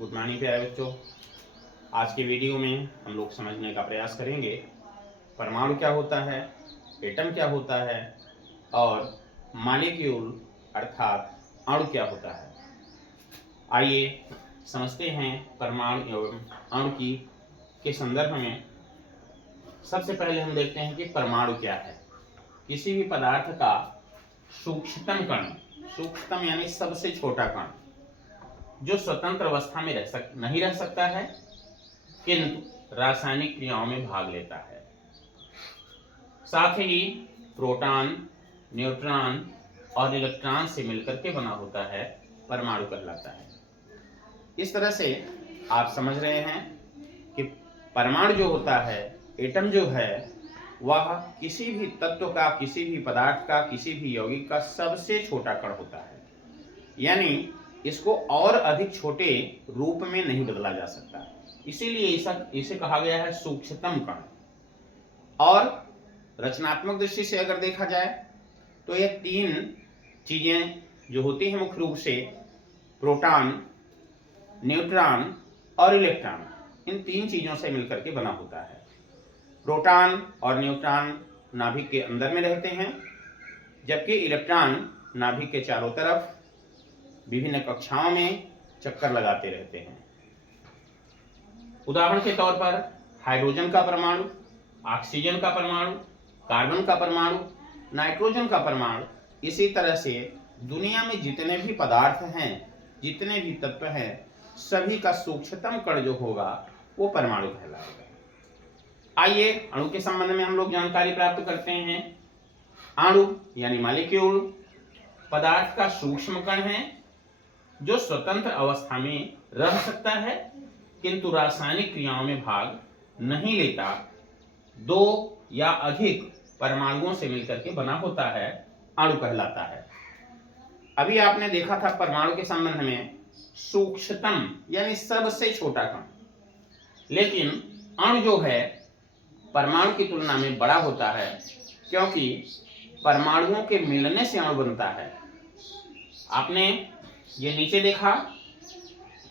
Good morning प्यारे बच्चों। आज के वीडियो में हम लोग समझने का प्रयास करेंगे परमाणु क्या होता है, एटम क्या होता है और मॉलिक्यूल अर्थात अणु क्या होता है। आइए समझते हैं परमाणु एवं अणु की के संदर्भ में। सबसे पहले हम देखते हैं कि परमाणु क्या है। किसी भी पदार्थ का सूक्ष्मतम कण, सूक्ष्मतम यानी सबसे छोटा कण, जो स्वतंत्र अवस्था में नहीं रह सकता है किंतु रासायनिक क्रियाओं में भाग लेता है। साथ ही प्रोटॉन, न्यूट्रॉन और इलेक्ट्रॉन से मिलकर के बना होता है, परमाणु कहलाता है। इस तरह से आप समझ रहे हैं कि परमाणु जो होता है, एटम जो है, वह किसी भी तत्व का, किसी भी पदार्थ का, किसी भी यौगिक का सबसे छोटा कण होता है। यानी इसको और अधिक छोटे रूप में नहीं बदला जा सकता, इसीलिए इसे कहा गया है सूक्ष्मतम कण। और रचनात्मक दृष्टि से अगर देखा जाए तो ये तीन चीजें जो होती हैं मुख्य रूप से प्रोटॉन, न्यूट्रॉन और इलेक्ट्रॉन, इन तीन चीजों से मिलकर के बना होता है। प्रोटॉन और न्यूट्रॉन नाभिक के अंदर में रहते हैं, जबकि इलेक्ट्रॉन नाभिक के चारों तरफ विभिन्न कक्षाओं में चक्कर लगाते रहते हैं। उदाहरण के तौर पर हाइड्रोजन का परमाणु, ऑक्सीजन का परमाणु, कार्बन का परमाणु, नाइट्रोजन का परमाणु, इसी तरह से दुनिया में जितने भी पदार्थ हैं, जितने भी तत्व हैं, सभी का सूक्ष्मतम कण जो होगा वो परमाणु कहलाएगा। आइए अणु के संबंध में हम लोग जानकारी प्राप्त करते हैं। अणु यानी मॉलिक्यूल पदार्थ का सूक्ष्म कण है जो स्वतंत्र अवस्था में रह सकता है किंतु रासायनिक क्रियाओं में भाग नहीं लेता, दो या अधिक परमाणुओं से मिलकर के बना होता है, अणु कहलाता है। अभी आपने देखा था परमाणु के संबंध में सूक्ष्मतम यानी सबसे छोटा कण, लेकिन अणु जो है परमाणु की तुलना में बड़ा होता है, क्योंकि परमाणुओं के मिलने से अणु बनता है। आपने ये नीचे देखा,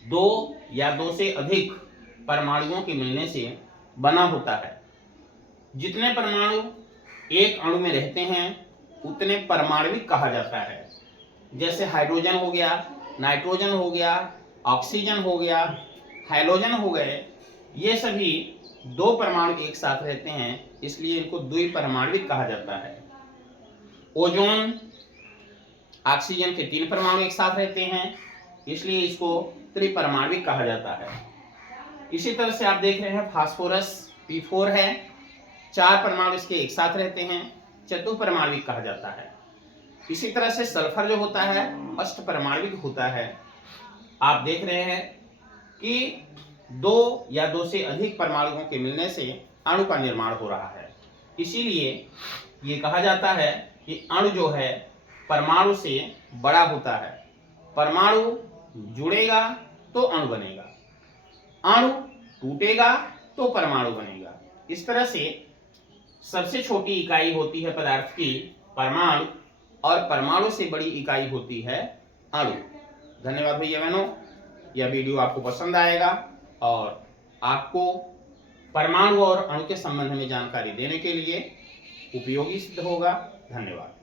दो या दो से अधिक परमाणुओं के मिलने से बना होता है। जितने परमाणु एक अणु में रहते हैं उतने परमाणविक कहा जाता है। जैसे हाइड्रोजन हो गया, नाइट्रोजन हो गया, ऑक्सीजन हो गया, हैलोजन हो गए, ये सभी दो परमाणु एक साथ रहते हैं, इसलिए इनको द्विपरमाणविक कहा जाता है। ओजोन, ऑक्सीजन के 3 परमाणु एक साथ रहते हैं, इसलिए इसको त्रिपरमाणविक कहा जाता है। इसी तरह से आप देख रहे हैं फास्फोरस P4 है, 4 परमाणु इसके एक साथ रहते हैं, चतुपरमाणविक कहा जाता है। इसी तरह से सल्फर जो होता है अष्टपरमाणविक होता है। आप देख रहे हैं कि दो या दो से अधिक परमाणुओं के मिलने से अणु का निर्माण हो रहा है। इसीलिए ये कहा जाता है कि अणु जो है परमाणु से बड़ा होता है। परमाणु जुड़ेगा तो अणु बनेगा, अणु टूटेगा तो परमाणु बनेगा। इस तरह से सबसे छोटी इकाई होती है पदार्थ की परमाणु, और परमाणु से बड़ी इकाई होती है अणु। धन्यवाद भैया बहनों, यह वीडियो आपको पसंद आएगा और आपको परमाणु और अणु के संबंध में जानकारी देने के लिए उपयोगी सिद्ध होगा। धन्यवाद।